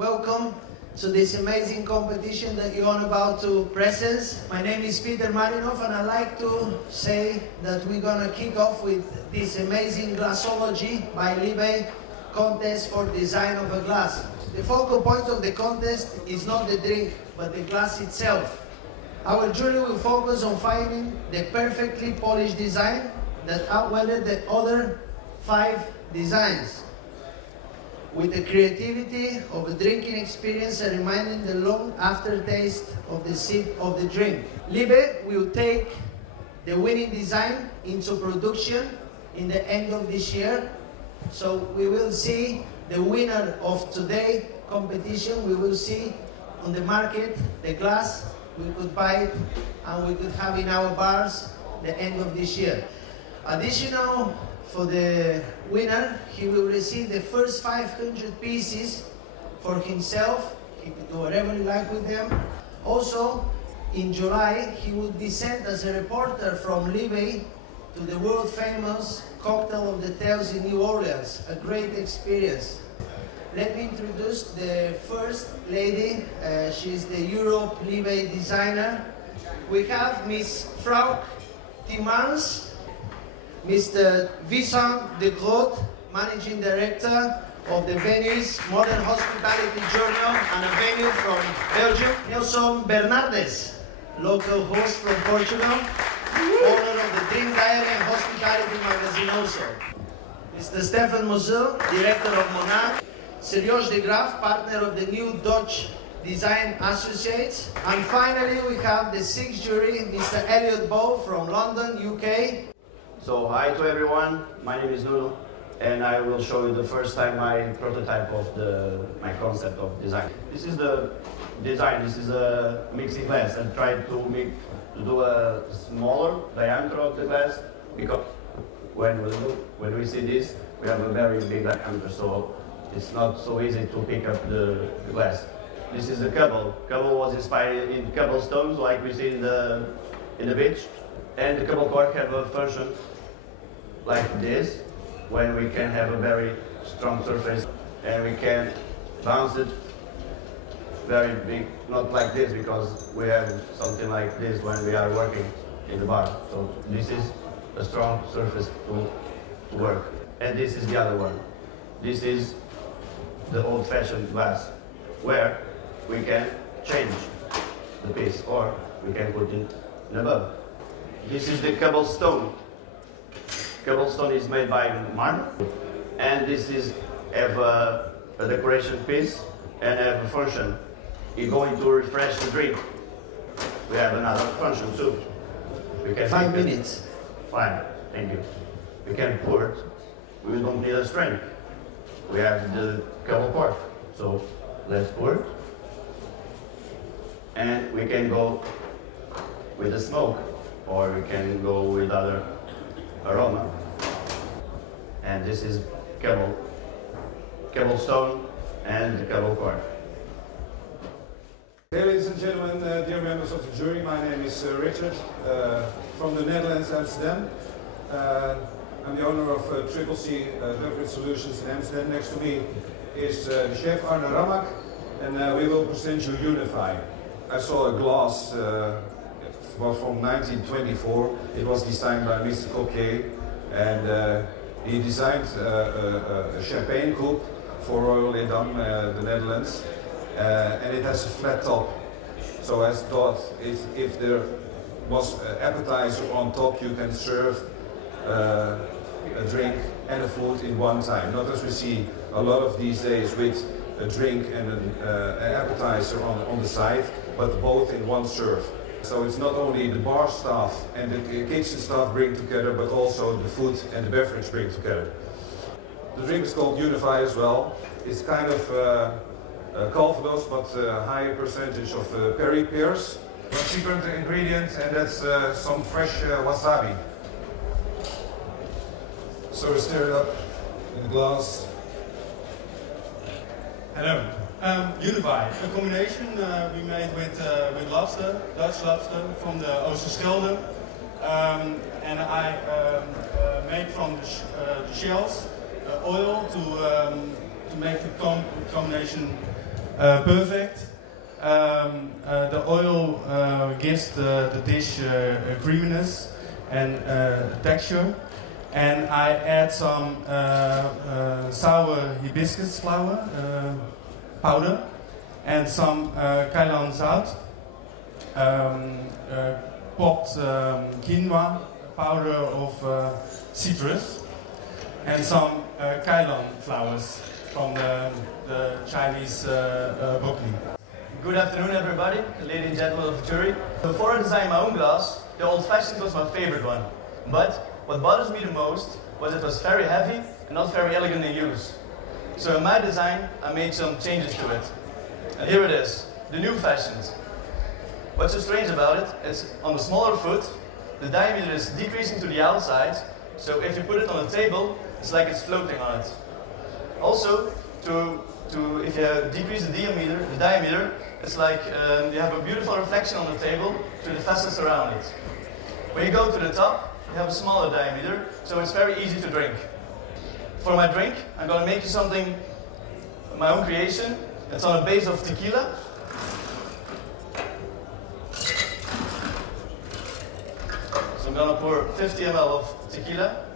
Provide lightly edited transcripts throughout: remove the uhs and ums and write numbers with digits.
Welcome to this amazing competition that you're about to present. My name is Peter Marinov, and I'd like to say that we're gonna kick off with this amazing Glassology by Libbey contest for design of a glass. The focal point of the contest is not the drink, but the glass itself. Our jury will focus on finding the perfectly polished design that outweighed the other 5 designs, with the creativity of a drinking experience and reminding the long aftertaste of the sip of the drink. Libbey will take the winning design into production in the end of this year. So we will see the winner of today's competition. We will see on the market the glass we could buy it and we could have in our bars the end of this year. Additional, for the winner, he will receive the first 500 pieces for himself. He can do whatever he likes with them. Also, in July, he will be sent as a reporter from Libbey to the world-famous Cocktail of the Tales in New Orleans. A great experience. Let me introduce the first lady. She's the Europe Libbey designer. We have Miss Frau Timans, Mr. Vincent de Groot, Managing Director of the Venice Modern Hospitality Journal and a venue from Belgium. Nelson Bernardes, local host from Portugal, owner of the Drink Diary and Hospitality magazine also. Mr. Stefan Mosel, Director of Monarch. Serge de Graaf, partner of the new Dutch Design Associates. And finally, we have the 6th jury, Mr. Elliot Bow from London, UK. So hi to everyone, my name is Nuno, and I will show you the first time my prototype of my concept of design. This is the design, this is a mixing glass. I tried to do a smaller diameter of the glass, because when we see this, we have a very big diameter, so it's not so easy to pick up the glass. This is the cobble. Cobble was inspired in cobblestones, like we see in the beach. And the cobble cork have a function like this, when we can have a very strong surface and we can bounce it very big, not like this, because we have something like this when we are working in the bar. So this is a strong surface to work. And this is the other one. This is the old-fashioned glass, where we can change the piece or we can put it in above. This is the cobblestone. Cobblestone is made by marble, and this is have a decoration piece and have a function. You're going to refresh the drink. We have another function too. We can 5 minutes. Fine, thank you. We can pour it. We don't need a strain. We have the cobble cork. So let's pour it. And we can go with the smoke, or we can go with other aroma. And this is cobblestone and the cobble cork. Hey, ladies and gentlemen, dear members of the jury, my name is Richard from the Netherlands, Amsterdam. I'm the owner of Triple C Beverage Solutions in Amsterdam. Next to me is the chef Arne Ramak, and we will present you Unify. I saw a glass was from 1924. It was designed by Mr. Coquier, and he designed a champagne coupe for Royal Edam, the Netherlands, and it has a flat top. So I thought if there was an appetizer on top, you can serve a drink and a food in one time. Not as we see a lot of these days with a drink and an appetizer on the side, but both in one serve. So it's not only the bar staff and the kitchen staff bring together, but also the food and the beverage bring together. The drink is called Unify as well. It's kind of Calvados, but a higher percentage of peri pears. One secret ingredient, and that's some fresh wasabi. So we stir it up in the glass. Hello. Unify, a combination we made with lobster, Dutch lobster from the Oosterschelde. And I made from the shells oil to make the combination perfect. The oil gives the dish creaminess and texture. And I add some sour hibiscus flower powder and some Kailan zout, popped quinoa powder of citrus, and some Kailan flowers from the Chinese broccoli. Good afternoon, everybody, ladies and gentlemen of the jury. Before I designed my own glass, the old-fashioned was my favorite one. But what bothers me the most was it was very heavy and not very elegant in use. So in my design, I made some changes to it. And here it is, the new fashions. What's so strange about it, it's on the smaller foot, the diameter is decreasing to the outside, so if you put it on a table, it's like it's floating on it. Also, if you decrease the diameter, it's like you have a beautiful reflection on the table to the facets around it. When you go to the top, you have a smaller diameter, so it's very easy to drink. For my drink, I'm going to make you something, my own creation. It's on a base of tequila. So I'm going to pour 50 ml of tequila.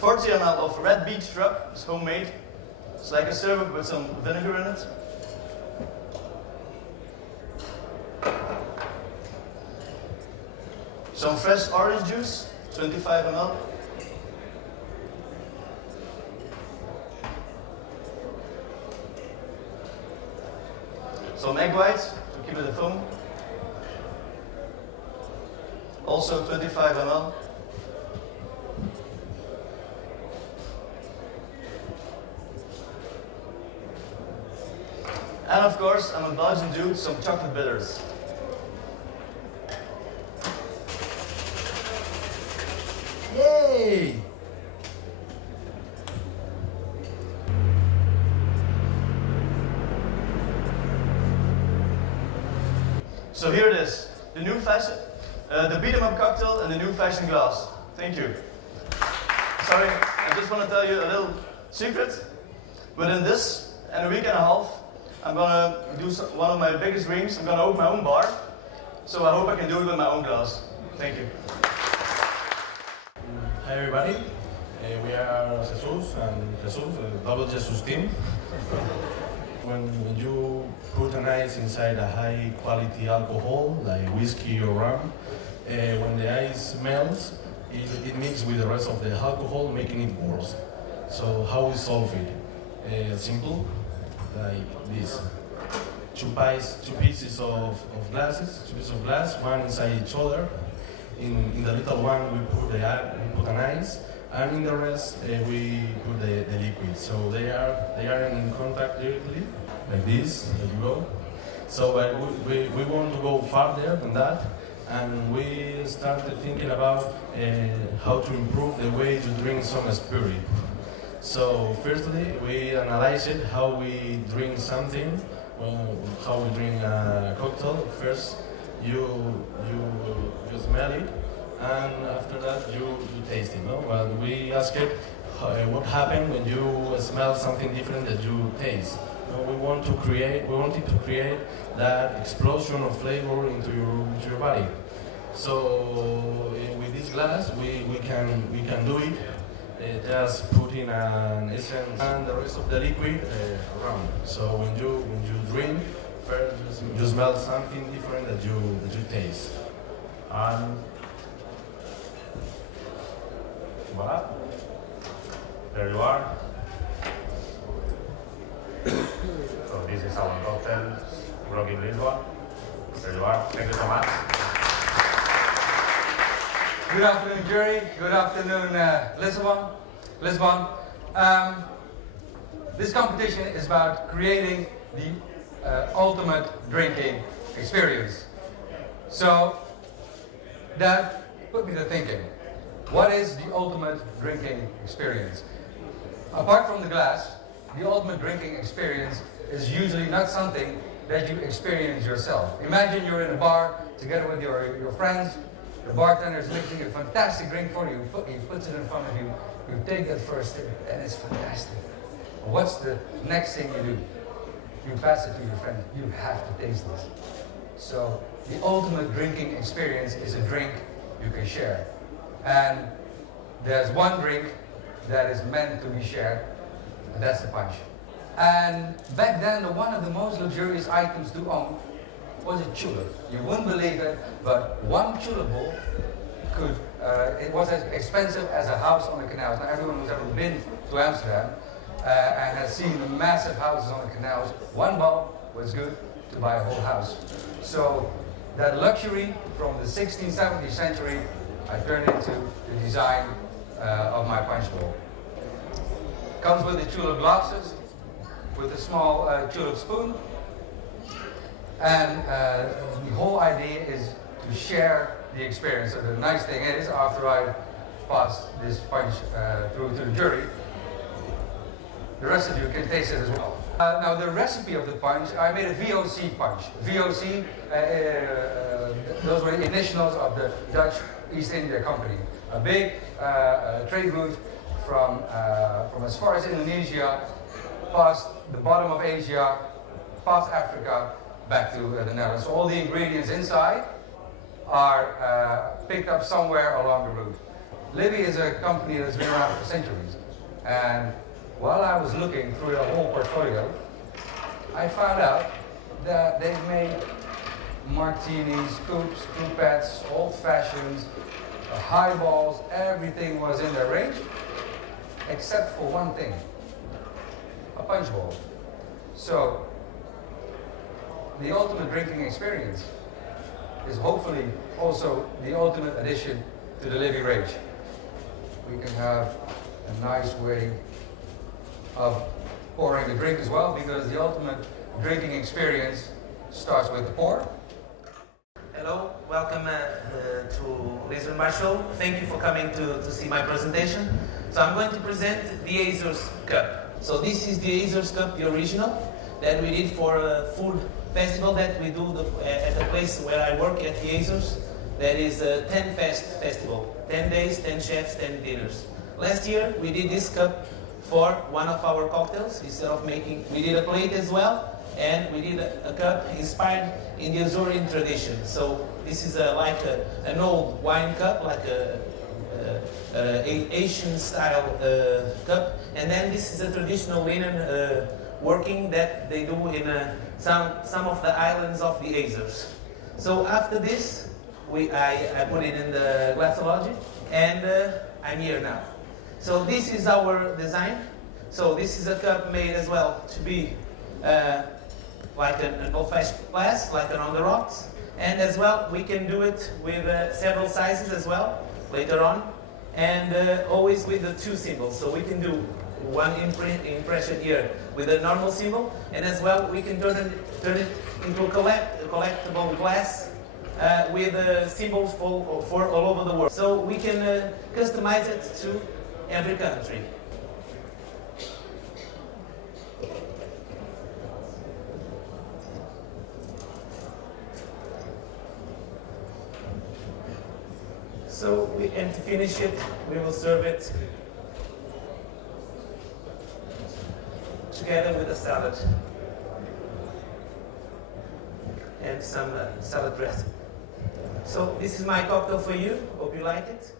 $40 ml of red beet shrub, it's homemade. It's like a syrup with some vinegar in it. Some fresh orange juice, 25 ml. Some egg whites to keep it a foam. Also 25 ml. And of course, I'm indulging you some chocolate bitters. Yay! So here it is, the new fashion, the beat 'em up cocktail and the new fashion glass. Thank you. Sorry, I just want to tell you a little secret. Within this and a week and a half, I'm gonna do one of my biggest dreams. I'm gonna open my own bar. So I hope I can do it with my own glass. Thank you. Hi everybody, we are Jesus and Jesus, double Jesus team. When you put an ice inside a high quality alcohol like whiskey or rum, when the ice melts, it mixes with the rest of the alcohol, making it worse. So how we solve it? Simple, like this. Two pieces of glass, one inside each other. In the little one we put an ice, and in the rest we put the liquid. So they are in contact directly, like this. There you go. So we want to go farther than that, and we started thinking about how to improve the way to drink some spirit. So firstly, we analyzed how we drink something, how we drink a cocktail. First, you smell it, and after that you taste it. No? Well, we asked what happened when you smell something different that you taste. We wanted to create that explosion of flavor into your body. So with this glass, we can do it. Just put in an essence and the rest of the liquid around. So when you drink, first you smell something different that you taste. And voila, there you are. So this is our cocktail, Rock in Lisbon. There you are. Thank you so much. Good afternoon, jury. Good afternoon, Lisbon. This competition is about creating the ultimate drinking experience. So that put me to thinking, what is the ultimate drinking experience? Apart from the glass, the ultimate drinking experience is usually not something that you experience yourself. Imagine you're in a bar together with your friends, The bartender is mixing a fantastic drink for you. He puts it in front of you. You take that first sip, and it's fantastic. What's the next thing you do? You pass it to your friend. You have to taste this. So the ultimate drinking experience is a drink you can share. And there's one drink that is meant to be shared, and that's the punch. And back then, one of the most luxurious items to own was a tulip. You wouldn't believe it, but one tulip bowl could, it was as expensive as a house on the canals. Now everyone who's ever been to Amsterdam and has seen the massive houses on the canals, one bowl was good to buy a whole house. So that luxury from the 16th, 17th century, I turned into the design of my punch bowl. Comes with the tulip glasses, with a small tulip spoon, and the whole idea is to share the experience. So the nice thing is, after I pass this punch through to the jury, the rest of you can taste it as well. Now the recipe of the punch, I made a VOC punch. VOC, those were the initials of the Dutch East India Company. A big trade route from as far as Indonesia, past the bottom of Asia, past Africa, back to the Netherlands. So all the ingredients inside are picked up somewhere along the route. Libbey is a company that's been around for centuries. And while I was looking through the whole portfolio, I found out that they've made martinis, coups, coupettes, old fashions, highballs, everything was in their range, except for one thing, a punch bowl. So, the ultimate drinking experience is hopefully also the ultimate addition to the Libbey range. We can have a nice way of pouring the drink as well, because the ultimate drinking experience starts with the pour. Hello, welcome to Lisbon Bar show. Thank you for coming to see my presentation. So I'm going to present the Azores Cup. So this is the Azores Cup, the original, that we did for a food festival that we do at the place where I work at the Azores. That is a 10 Fest festival, 10 days, 10 chefs, 10 dinners. Last year we did this cup for one of our cocktails. Instead of making, we did a plate as well, and we did a cup inspired in the Azorean tradition. So this is like an old wine cup, like an Asian style cup, and then this is a traditional linen working that they do in some of the islands of the Azores. So after this, I put it in the Glassology, and I'm here now. So this is our design. So this is a cup made as well to be like an old-fashioned glass, like an on the rocks. And as well, we can do it with several sizes as well, later on. And always with the two symbols. So we can do one impression here with a normal symbol, and as well we can turn it into a collectible glass with symbols for all over the world. So we can customize it to every country. So, and to finish it, we will serve it together with a salad and some salad dressing. So this is my cocktail for you. Hope you like it.